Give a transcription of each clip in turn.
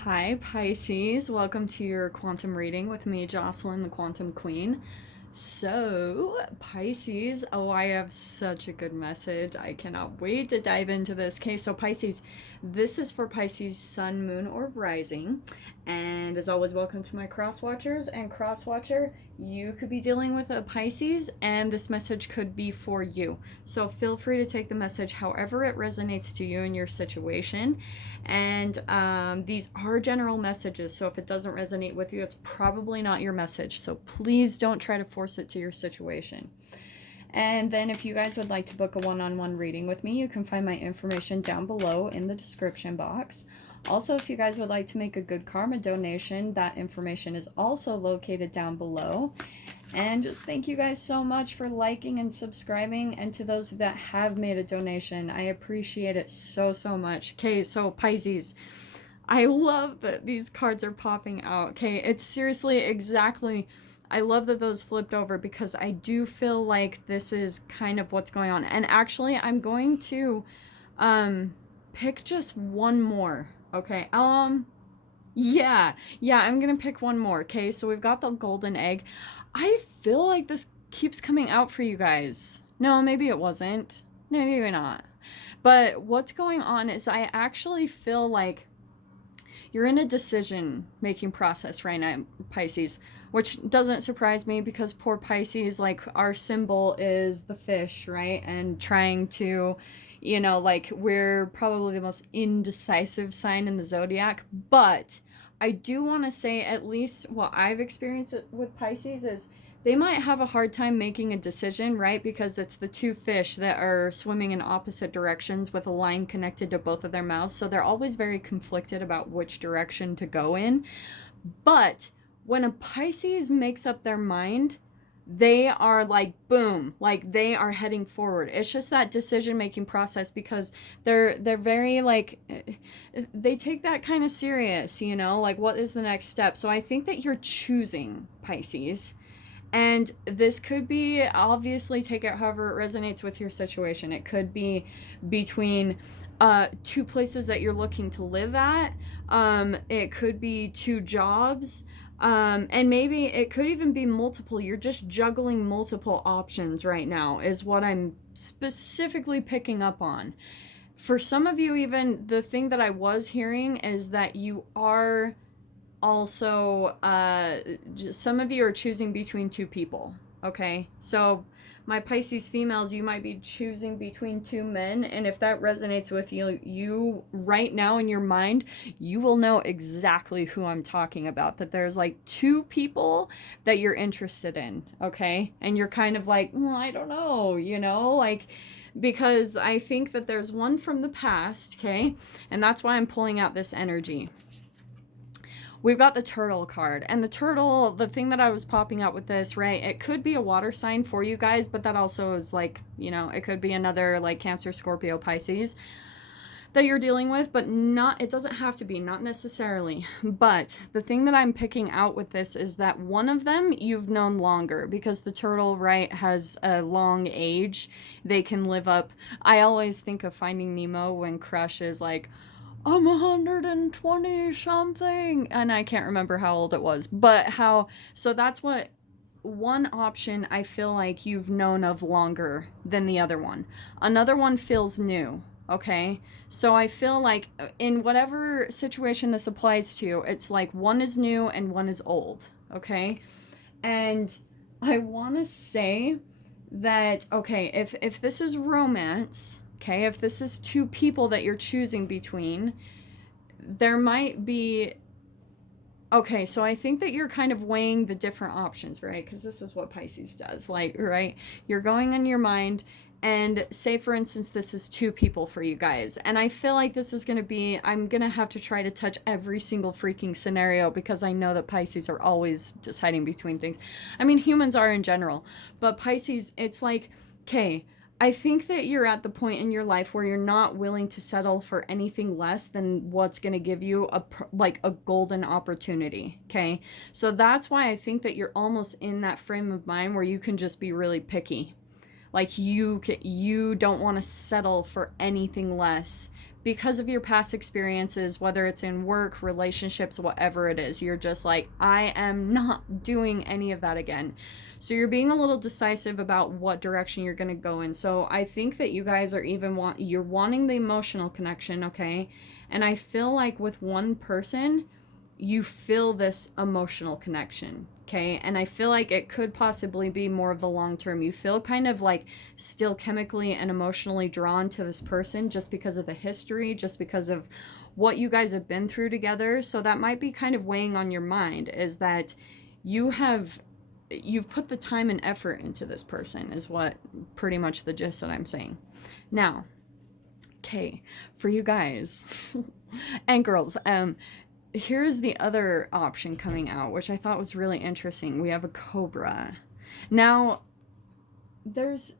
Hi, Pisces. Welcome to your quantum reading with me, Jocelyn, the Quantum Queen. So, Pisces, I have such a good message. I cannot wait to dive into this. Okay, so Pisces, this is for Pisces Sun, Moon, or Rising. And as always, welcome to my cross watchers. And cross watcher, you could be dealing with a Pisces, and this message could be for you. So feel free to take the message however it resonates to you in your situation. And these are general messages, so if it doesn't resonate with you, it's probably not your message. So please don't try to force it to your situation. And then if you guys would like to book a one-on-one reading with me, you can find my information down below in the description box. Also, if you guys would like to make a good karma donation, that information is also located down below. And just thank you guys so much for liking and subscribing. And to those that have made a donation, I appreciate it so much. Okay, so Pisces, I love that these cards are popping out. Okay, it's seriously exactly... I love that those flipped over because I do feel like this is kind of what's going on. And actually, I'm going to pick just one more. Okay, yeah, I'm gonna pick one more. Okay, so we've got the golden egg. I feel like this keeps coming out for you guys. No, maybe it wasn't. No, maybe not. But what's going on is I actually feel like you're in a decision-making process right now, Pisces, which doesn't surprise me because poor Pisces, like, our symbol is the fish, right? And trying to, you know, like, we're probably the most indecisive sign in the zodiac. But I do want to say, at least what I've experienced with Pisces is they might have a hard time making a decision, right? Because it's the two fish that are swimming in opposite directions with a line connected to both of their mouths. So they're always very conflicted about which direction to go in. But when a Pisces makes up their mind, they are like, boom, like they are heading forward. It's just that decision-making process because they're very like, they take that kind of serious, you know, like what is the next step? So I think that you're choosing, Pisces. And this could be, obviously, take it however it resonates with your situation. It could be between two places that you're looking to live at. It could be two jobs. And maybe it could even be multiple. You're just juggling multiple options right now is what I'm specifically picking up on. For some of you, even, the thing that I was hearing is that you are... Also, some of you are choosing between two people, okay? So, my Pisces females, you might be choosing between two men, and if that resonates with you right now in your mind, you will know exactly who I'm talking about, that there's like two people that you're interested in, okay? And you're kind of like, I don't know, you know, like... Because I think that there's one from the past, okay? And that's why I'm pulling out this energy. We've got the turtle card, and the turtle, the thing that I was popping out with this, right, it could be a water sign for you guys, but that also is like, you know, it could be another like Cancer, Scorpio, Pisces that you're dealing with, but not, it doesn't have to be, not necessarily. But the thing that I'm picking out with this is that one of them you've known longer, because the turtle, right, has a long age. They can live up. I always think of Finding Nemo when Crush is like, I'm 120 something, and I can't remember how old it was, but how, so that's what, one option I feel like you've known of longer than the other one. Another one feels new, okay? So I feel like in whatever situation this applies to, it's like one is new and one is old, okay? And I want to say that, okay, if this is romance... Okay, if this is two people that you're choosing between, there might be... Okay, so I think that you're kind of weighing the different options, right? Because this is what Pisces does, like, right? You're going in your mind, and say, for instance, this is two people for you guys. And I feel like this is going to be... I'm going to have to try to touch every single freaking scenario because I know that Pisces are always deciding between things. I mean, humans are in general. But Pisces, it's like, okay... I think that you're at the point in your life where you're not willing to settle for anything less than what's going to give you a golden opportunity, okay? So that's why I think that you're almost in that frame of mind where you can just be really picky. Like you don't want to settle for anything less because of your past experiences, whether it's in work, relationships, whatever it is, you're just like, I am not doing any of that again. So you're being a little decisive about what direction you're going to go in. So I think that you guys are you're wanting the emotional connection, okay? And I feel like with one person, you feel this emotional connection, okay? And I feel like it could possibly be more of the long term. You feel kind of like still chemically and emotionally drawn to this person just because of the history, just because of what you guys have been through together. So that might be kind of weighing on your mind, is that you've put the time and effort into this person, is what pretty much the gist that I'm saying. Now, okay, for you guys and girls, here's the other option coming out, which I thought was really interesting. We have a cobra. Now, there's,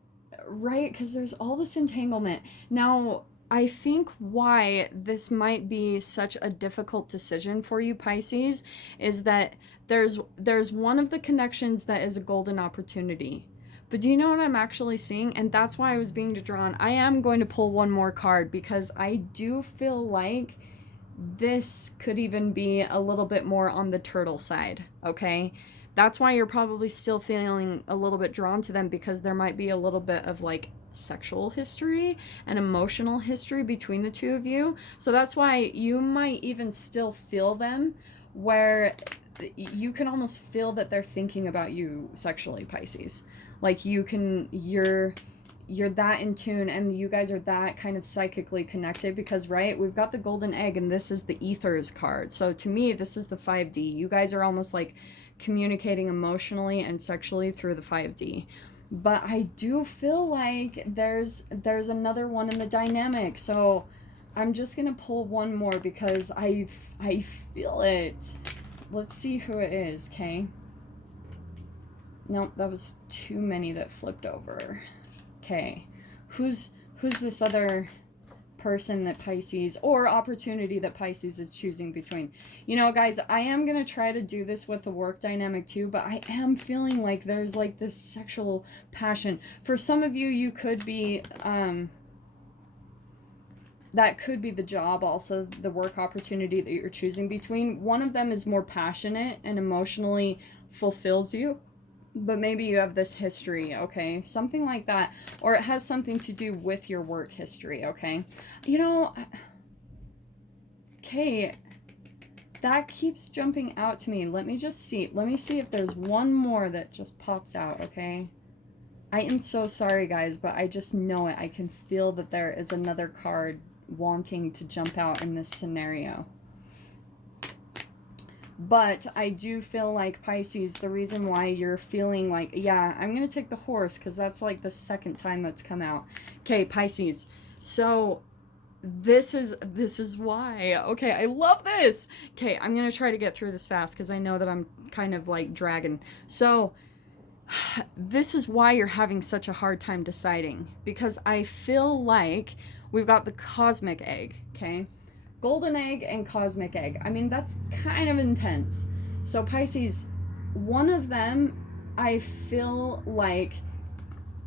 right, because there's all this entanglement. Now, I think why this might be such a difficult decision for you, Pisces, is that there's one of the connections that is a golden opportunity. But do you know what I'm actually seeing? And that's why I was being drawn. I am going to pull one more card, because I do feel like this could even be a little bit more on the turtle side, okay? That's why you're probably still feeling a little bit drawn to them, because there might be a little bit of like sexual history and emotional history between the two of you. So that's why you might even still feel them, where you can almost feel that they're thinking about you sexually, Pisces. Like you're that in tune, and you guys are that kind of psychically connected, because, right, we've got the golden egg, and this is the ethers card. So to me, this is the 5D. You guys are almost like communicating emotionally and sexually through the 5D. But I do feel like there's another one in the dynamic. So I'm just gonna pull one more, because I feel it. Let's see who it is, okay? Nope, that was too many that flipped over. Okay, who's this other person that Pisces, or opportunity that Pisces is choosing between? You know, guys, I am going to try to do this with the work dynamic too, but I am feeling like there's like this sexual passion. For some of you, you could be, that could be the job also, the work opportunity that you're choosing between. One of them is more passionate and emotionally fulfills you, but maybe you have this history, okay? Something like that. Or it has something to do with your work history, okay? You know, okay, that keeps jumping out to me. Let me just see. Let me see if there's one more that just pops out, okay? I am so sorry, guys, but I just know it. I can feel that there is another card wanting to jump out in this scenario. But I do feel like, Pisces, the reason why you're feeling like, yeah, I'm going to take the horse, because that's like the second time that's come out. Okay, Pisces. So this is why. Okay, I love this. Okay, I'm going to try to get through this fast, because I know that I'm kind of like dragging. So this is why you're having such a hard time deciding, because I feel like we've got the cosmic egg, okay? Golden egg and cosmic egg. I mean, that's kind of intense. So Pisces, one of them, I feel like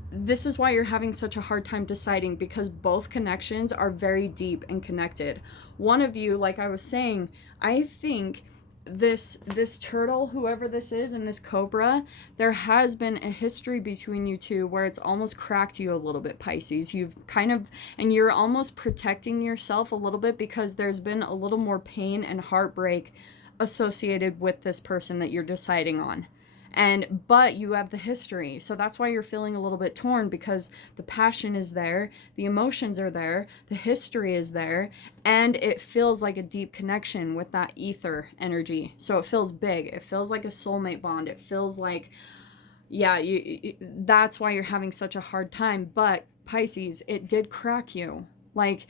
this is why you're having such a hard time deciding, because both connections are very deep and connected. One of you, like I was saying, I think this turtle, whoever this is, and this cobra, there has been a history between you two where it's almost cracked you a little bit, Pisces. You've kind of, and you're almost protecting yourself a little bit, because there's been a little more pain and heartbreak associated with this person that you're deciding on. But you have the history, so that's why you're feeling a little bit torn, because the passion is there, the emotions are there, the history is there, and it feels like a deep connection with that ether energy. So it feels big. It feels like a soulmate bond. It feels like, yeah, that's why you're having such a hard time. But Pisces, it did crack you. Like,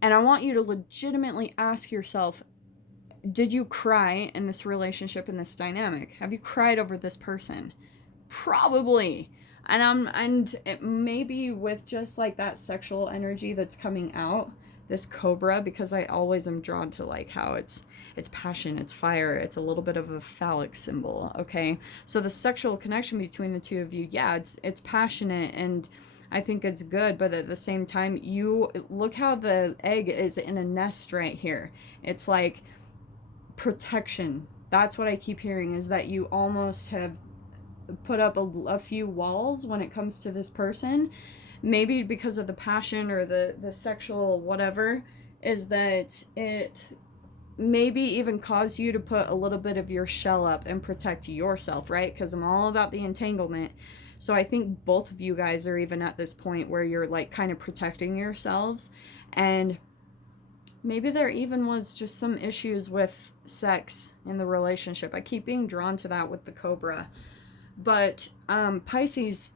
and I want you to legitimately ask yourself, did you cry in this relationship, in this dynamic? Have you cried over this person? Probably. And it maybe with just like that sexual energy that's coming out, this cobra, because I always am drawn to like how it's passion, it's fire, it's a little bit of a phallic symbol, okay? So the sexual connection between the two of you, yeah, it's passionate, and I think it's good, but at the same time, you look how the egg is in a nest right here. It's like protection. That's what I keep hearing, is that you almost have put up a few walls when it comes to this person, maybe because of the passion or the sexual whatever, is that it maybe even cause you to put a little bit of your shell up and protect yourself, right? Because I'm all about the entanglement. So I think both of you guys are even at this point where you're like kind of protecting yourselves. And maybe there even was just some issues with sex in the relationship. I keep being drawn to that with the Cobra. But Pisces,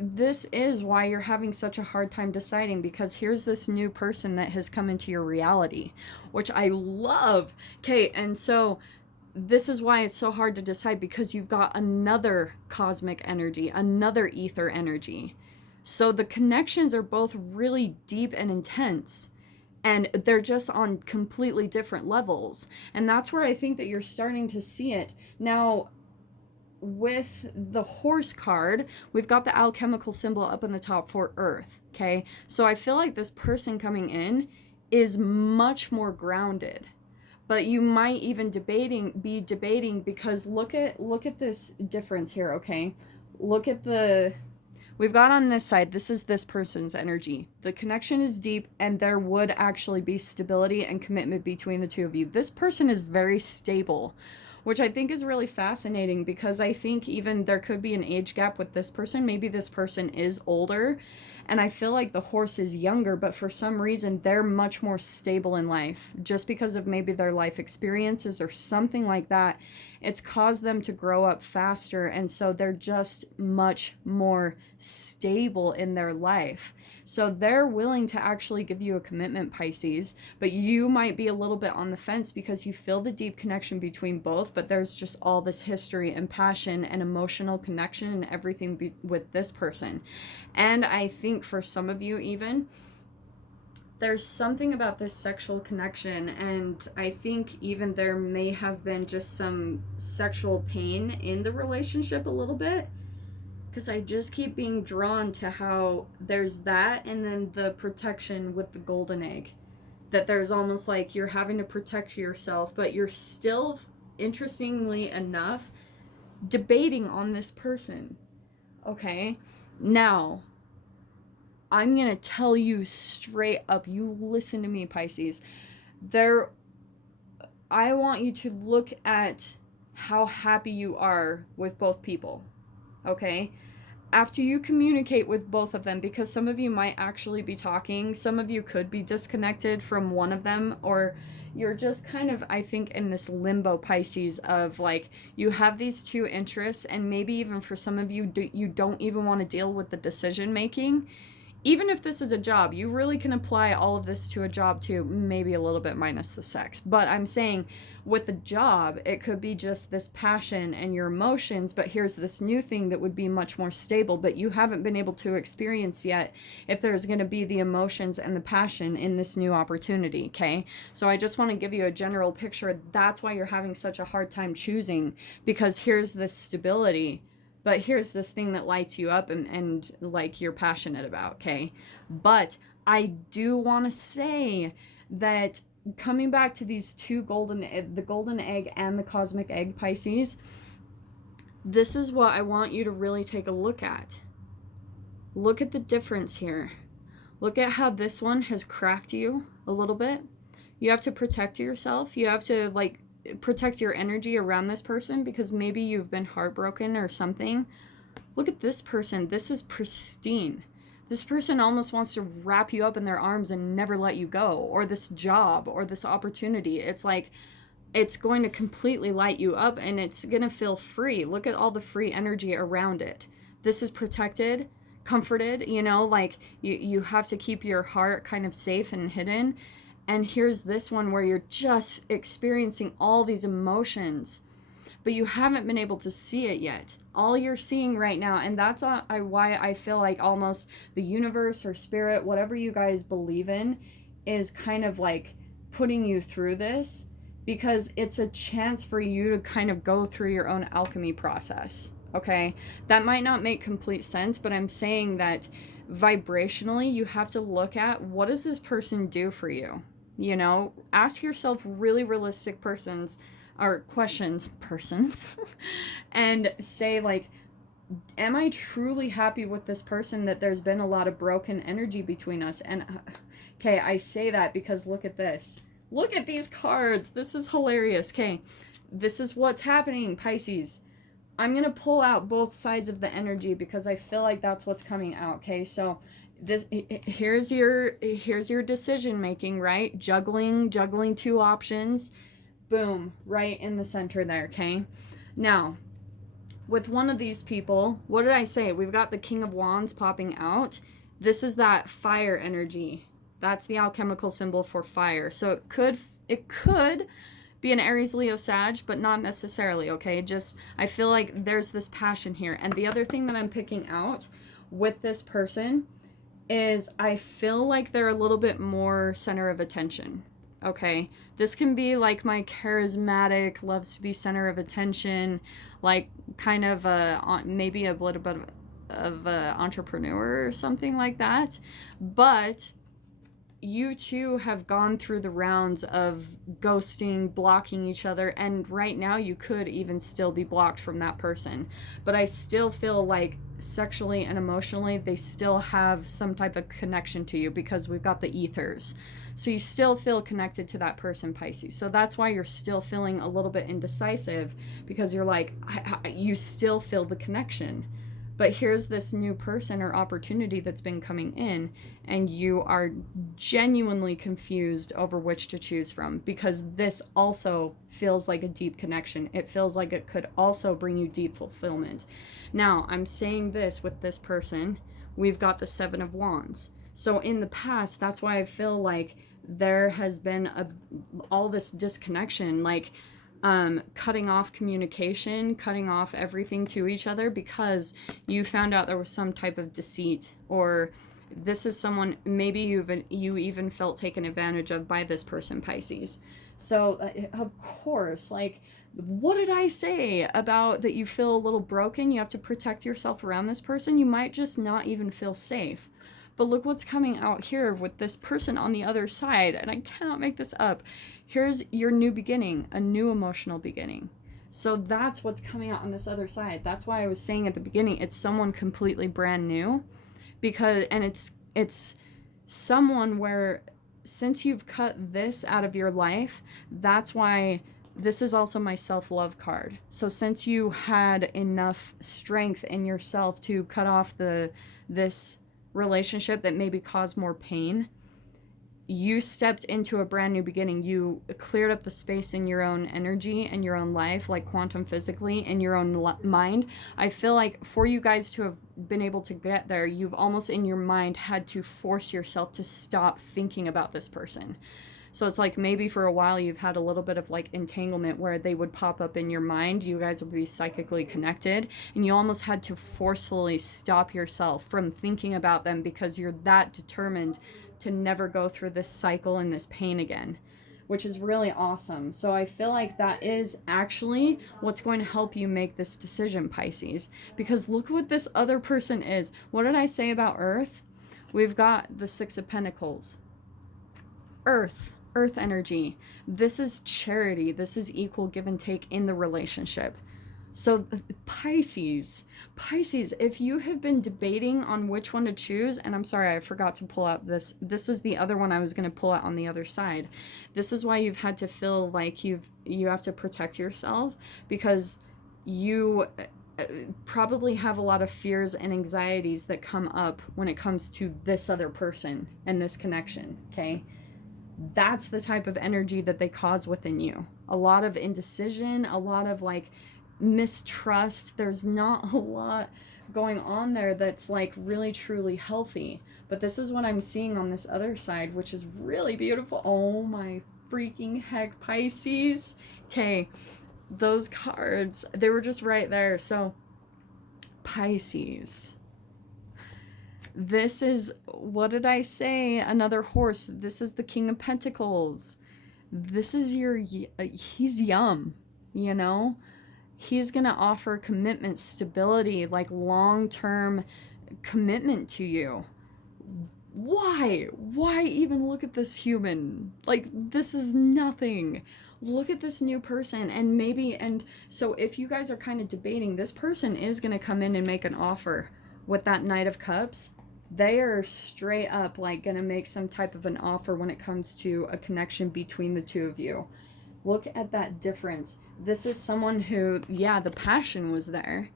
this is why you're having such a hard time deciding, because here's this new person that has come into your reality, which I love. Okay, and so this is why it's so hard to decide, because you've got another cosmic energy, another ether energy. So the connections are both really deep and intense, and they're just on completely different levels. And that's where I think that you're starting to see it. Now, with the horse card, we've got the alchemical symbol up in the top for Earth, okay? So I feel like this person coming in is much more grounded. But you might even be debating, because look at this difference here, okay? Look at we've got on this side, this is this person's energy. The connection is deep, and there would actually be stability and commitment between the two of you. This person is very stable, which I think is really fascinating, because I think even there could be an age gap with this person. Maybe this person is older, and I feel like the horse is younger, but for some reason they're much more stable in life, just because of maybe their life experiences or something like that. It's caused them to grow up faster, and so they're just much more stable in their life. So they're willing to actually give you a commitment, Pisces, but you might be a little bit on the fence because you feel the deep connection between both, but there's just all this history and passion and emotional connection and everything with this person. And I think for some of you even, there's something about this sexual connection, and I think even there may have been just some sexual pain in the relationship a little bit, because I just keep being drawn to how there's that, and then the protection with the golden egg. That there's almost like you're having to protect yourself, but you're still, interestingly enough, debating on this person. Okay? Now, I'm going to tell you straight up, you listen to me, Pisces. I want you to look at how happy you are with both people. Okay? After you communicate with both of them, because some of you might actually be talking, some of you could be disconnected from one of them, or you're just kind of, I think, in this limbo, Pisces, of like, you have these two interests, and maybe even for some of you, you don't even want to deal with the decision making. Even if this is a job, you really can apply all of this to a job too, maybe a little bit minus the sex. But I'm saying with a job, it could be just this passion and your emotions, but here's this new thing that would be much more stable, but you haven't been able to experience yet if there's going to be the emotions and the passion in this new opportunity, okay? So I just want to give you a general picture. That's why you're having such a hard time choosing, because here's this stability, but here's this thing that lights you up and like you're passionate about, okay? But I do want to say that coming back to these two the golden egg and the cosmic egg, Pisces, this is what I want you to really take a look at. Look at the difference here. Look at how this one has cracked you a little bit. You have to protect yourself. You have to like protect your energy around this person, because maybe you've been heartbroken or something. Look at this person. This is pristine. This person almost wants to wrap you up in their arms and never let you go, or this job or this opportunity. It's like it's going to completely light you up, and it's going to feel free. Look at all the free energy around it. This is protected, comforted, like you have to keep your heart kind of safe and hidden. And here's this one where you're just experiencing all these emotions, but you haven't been able to see it yet. All you're seeing right now, and that's why I feel like almost the universe or spirit, whatever you guys believe in, is kind of like putting you through this, because it's a chance for you to kind of go through your own alchemy process. Okay? That might not make complete sense, but I'm saying that vibrationally, you have to look at, what does this person do for you? You know, ask yourself really realistic persons and say, like, am I truly happy with this person, that there's been a lot of broken energy between us? And okay, I say that because look at this. Look at these cards. This is hilarious. Okay, this is what's happening, Pisces. I'm going to pull out both sides of the energy because I feel like that's what's coming out. Okay, so this here's your decision making, right? Juggling two options. Boom, right in the center there, okay? Now, with one of these people, what did I say? We've got the King of Wands popping out. This is that fire energy. That's the alchemical symbol for fire. So it could be an Aries, Leo, Sag, but not necessarily, okay? Just, I feel like there's this passion here. And the other thing that I'm picking out with this person is I feel like they're a little bit more center of attention, okay? This can be like my charismatic, loves to be center of attention, like kind of maybe a little bit of a entrepreneur or something like that. But you two have gone through the rounds of ghosting, blocking each other, and right now you could even still be blocked from that person. But I still feel like sexually and emotionally they still have some type of connection to you because we've got the ethers. So you still feel connected to that person, Pisces. So that's why you're still feeling a little bit indecisive, because you're like, you still feel the connection. But here's this new person or opportunity that's been coming in, and you are genuinely confused over which to choose from, because this also feels like a deep connection. It feels like it could also bring you deep fulfillment. Now, I'm saying this with this person, we've got the Seven of Wands. So in the past, that's why I feel like there has been all this disconnection, like cutting off communication, cutting off everything to each other, because you found out there was some type of deceit, or this is someone, maybe you even felt taken advantage of by this person, Pisces. So of course, like, what did I say about that you feel a little broken? You have to protect yourself around this person. You might just not even feel safe. But look what's coming out here with this person on the other side, and I cannot make this up. Here's your new beginning, a new emotional beginning. So that's what's coming out on this other side. That's why I was saying at the beginning, it's someone completely brand new, because, and it's someone where, since you've cut this out of your life, that's why this is also my self-love card. So since you had enough strength in yourself to cut off this relationship that maybe caused more pain, you stepped into a brand new beginning. You cleared up the space in your own energy and your own life, like quantum physically, in your own mind. I feel like for you guys to have been able to get there, you've almost in your mind had to force yourself to stop thinking about this person. So it's like maybe for a while you've had a little bit of like entanglement where they would pop up in your mind. You guys would be psychically connected, and you almost had to forcefully stop yourself from thinking about them because you're that determined to never go through this cycle and this pain again, which is really awesome. So I feel like that is actually what's going to help you make this decision, Pisces, because look what this other person is. What did I say about Earth? We've got the Six of Pentacles. Earth energy. This is charity. This is equal give and take in the relationship. So Pisces, if you have been debating on which one to choose, and I'm sorry, I forgot to pull out this is the other one I was going to pull out on the other side. This is why you've had to feel like you have to protect yourself, because you probably have a lot of fears and anxieties that come up when it comes to this other person and this connection, okay? That's the type of energy that they cause within you. A lot of indecision, a lot of like mistrust. There's not a lot going on there that's like really truly healthy. But this is what I'm seeing on this other side, which is really beautiful. Oh my freaking heck, Pisces. Okay, those cards, they were just right there. So Pisces. This is, what did I say? Another horse. This is the King of Pentacles. This is he's yum, you know? He's going to offer commitment, stability, like long-term commitment to you. Why even look at this human? Like, this is nothing. Look at this new person, and maybe, and so if you guys are kind of debating, this person is going to come in and make an offer with that Knight of Cups. They are straight up like going to make some type of an offer when it comes to a connection between the two of you. Look at that difference. This is someone who, yeah, the passion was there.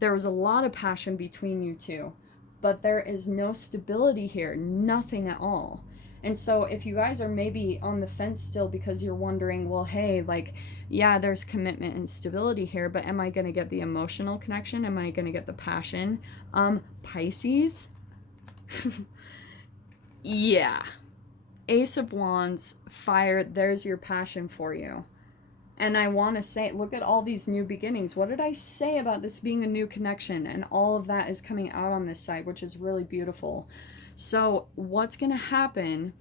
There was a lot of passion between you two, but there is no stability here, nothing at all. And so if you guys are maybe on the fence still because you're wondering, well, hey, like, yeah, there's commitment and stability here, but am I going to get the emotional connection? Am I going to get the passion? Pisces? Yeah. Ace of Wands, fire, there's your passion for you. And I want to say, look at all these new beginnings. What did I say about this being a new connection? And all of that is coming out on this side, which is really beautiful. So what's going to happen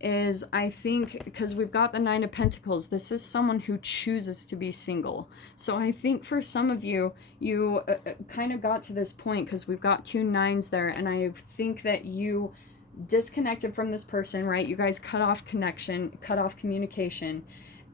is, I think, because we've got the Nine of Pentacles, this is someone who chooses to be single. So I think for some of you, you kind of got to this point because we've got two nines there. And I think that you disconnected from this person, right? You guys cut off connection, cut off communication.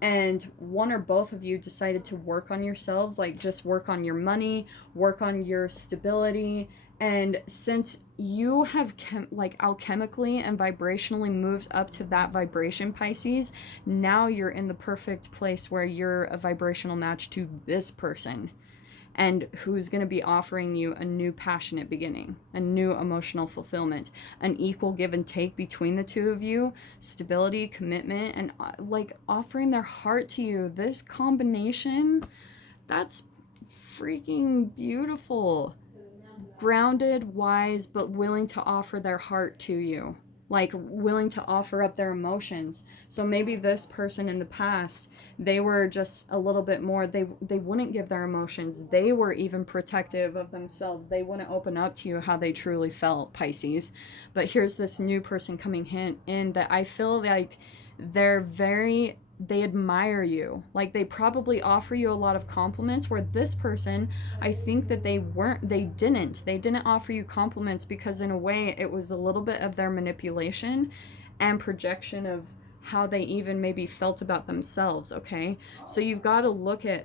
And one or both of you decided to work on yourselves, like just work on your money, work on your stability. And since you have alchemically and vibrationally moved up to that vibration, Pisces, now you're in the perfect place where you're a vibrational match to this person, and who's going to be offering you a new passionate beginning, a new emotional fulfillment, an equal give and take between the two of you, stability, commitment, and like offering their heart to you. This combination, that's freaking beautiful. Grounded, wise, but willing to offer their heart to you. Like willing to offer up their emotions. So maybe this person in the past, they were just a little bit more, they wouldn't give their emotions. They were even protective of themselves. They wouldn't open up to you how they truly felt, Pisces. But here's this new person coming in that I feel like they admire you. Like they probably offer you a lot of compliments, where this person, I think that they didn't offer you compliments because in a way it was a little bit of their manipulation and projection of how they even maybe felt about themselves. Okay, so you've got to look at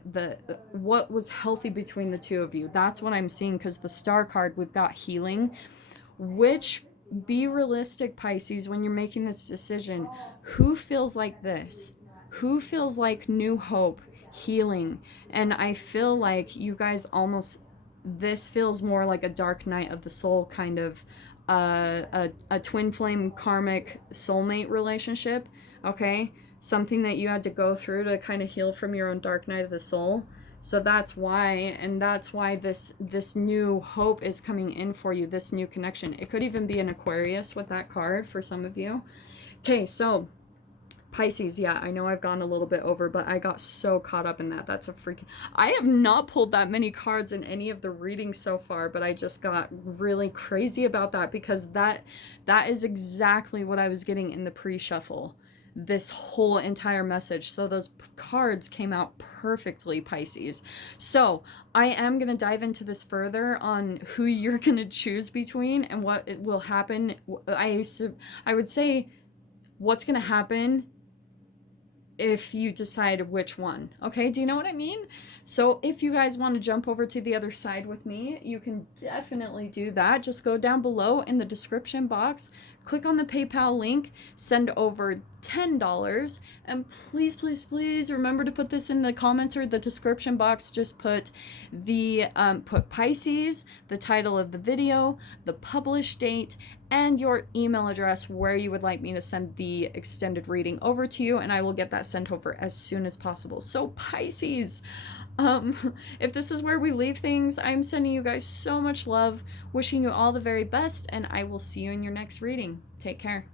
what was healthy between the two of you. That's what I'm seeing, because the Star card, we've got healing, which, be realistic, Pisces, when you're making this decision. Who feels like this? Who feels like new hope, healing? And I feel like you guys this feels more like a dark night of the soul kind of, a twin flame karmic soulmate relationship, okay? Something that you had to go through to kind of heal from your own dark night of the soul. So that's why this new hope is coming in for you, this new connection. It could even be an Aquarius with that card for some of you. Okay, so Pisces, yeah, I know I've gone a little bit over, but I got so caught up in that. That's a freaking... I have not pulled that many cards in any of the readings so far, but I just got really crazy about that because that is exactly what I was getting in the pre-shuffle. This whole entire message. So those cards came out perfectly, Pisces. So I am going to dive into this further on who you're going to choose between and what it will happen. I would say what's going to happen if you decide which one. Okay, do you know what I mean? So if you guys want to jump over to the other side with me, you can definitely do that. Just go down below in the description box, click on the PayPal link, send over $10, and please, please, please remember to put this in the comments or the description box. Just put put Pisces, the title of the video, the published date, and your email address where you would like me to send the extended reading over to you, and I will get that sent over as soon as possible. So Pisces, if this is where we leave things, I'm sending you guys so much love, wishing you all the very best, and I will see you in your next reading. Take care.